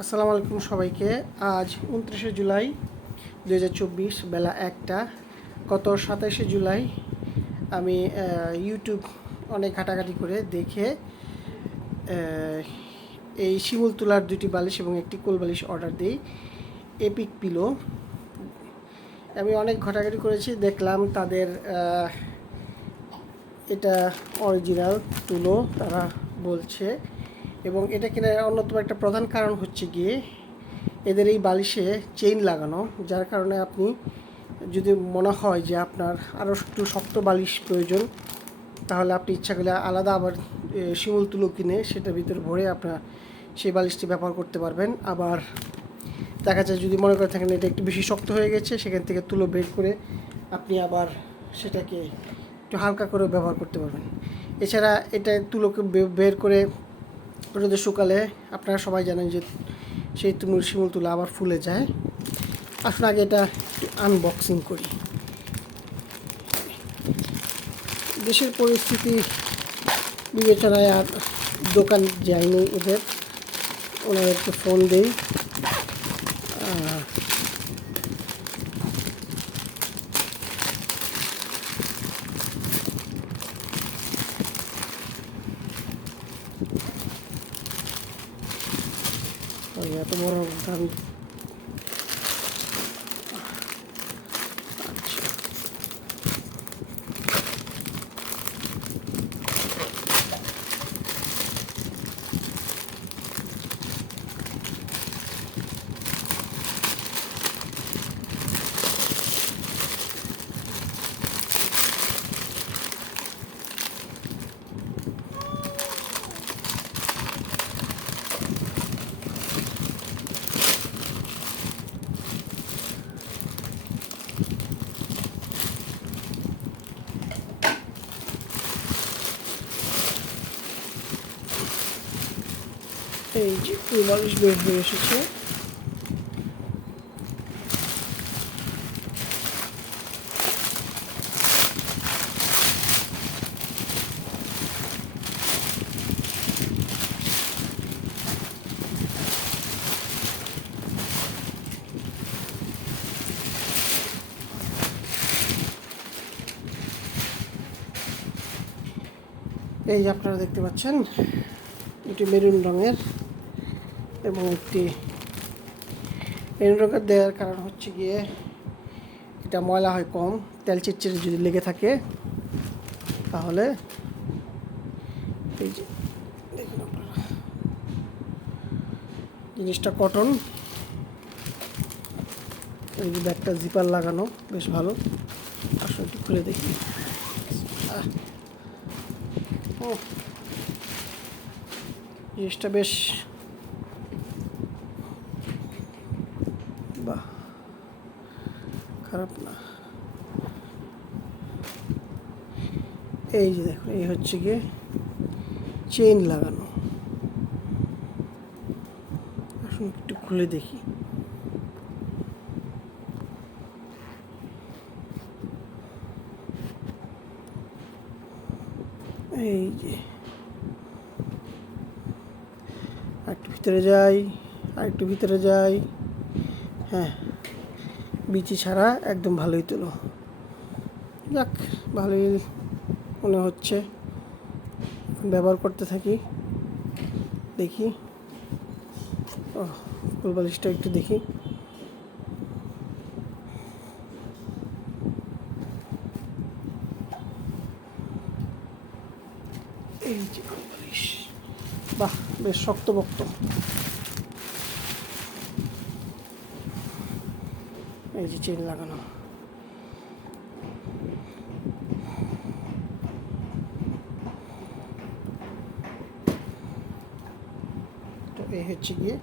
আসসালামু আলাইকুম সবাইকে। আজ 29শে জুলাই 2024 বেলা 1টা। গত 27শে জুলাই আমি ইউটিউব অনেক ঘাটাঘাটি করে দেখে এই শিমুল তুলার 2টি বালিশ এবং একটি কোল বালিশ অর্ডার দিই, এপিক পিলো। আমি অনেক ঘাটাঘাটি করেছি, দেখলাম তাদের এটা অরিজিনাল তুলো তারা বলছে, এবং এটা কেনার অন্যতম একটা প্রধান কারণ হচ্ছে গিয়ে এদের এই বালিশে চেইন লাগানো, যার কারণে আপনি যদি মনে হয় যে আপনার আরও একটু শক্ত বালিশ প্রয়োজন, তাহলে আপনি ইচ্ছা করলে আলাদা আবার শিমুল তুলো কিনে সেটার ভিতরে ভরে আপনার সেই বালিশটি ব্যবহার করতে পারবেন। আবার দেখা যায় যদি মনে করে থাকেন এটা একটু বেশি শক্ত হয়ে গেছে, সেখান থেকে তুলো বের করে আপনি আবার সেটাকে একটু হালকা করে ব্যবহার করতে পারবেন। এছাড়া এটা তুলোকে বের করে রোদে শুকালে আপনারা সবাই জানেন যে সেই শিমুল তুলা আবার ফুলে যায়। আসুন আগে এটা একটু আনবক্সিং করি। দেশের পরিস্থিতি বিবেচনায় আর দোকান যায়নি, ওনাদেরকে ফোন দেই। এত বড় দাম। এই যে বালিশ বের হয়ে এসেছে। এই যে আপনারা দেখতে পাচ্ছেন, এটি মেরুন রঙের, এবং একটি মেরুন রঙের দেওয়ার কারণ হচ্ছে গিয়ে এটা ময়লা হয় কম, তেল চিটচিটে যদি লেগে থাকে তাহলে। এই যে দেখুন আপনারা, জিনিসটা কটন। এই যে ব্যাগটা জিপার লাগানো, বেশ ভালো। আসলে একটু খুলে দেখি। জিনিসটা বেশ বাহ, খারাপ না। এই যে দেখুন, এই হচ্ছে গিয়ে চেইন লাগানো। আসুন একটু খুলে দেখি। এই যে আরেকটু ভিতরে যাই, আরেকটু ভিতরে যাই। হ্যাঁ, বিচি ছাড়া একদম ভালোই তুলো। যাক, ভালোই মনে হচ্ছে। ব্যবহার করতে থাকি, দেখি। ও, কোল বালিশটা একটু দেখি। এই যে কোল বালিশ, বাহ, বেশ শক্তপোক্ত। এই যে চেন লাগানো। তো এই হচ্ছে গিয়ে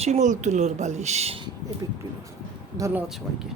শিমুল তুলোর বালিশ, এপিক পিলো। ধন্যবাদ সবাইকে।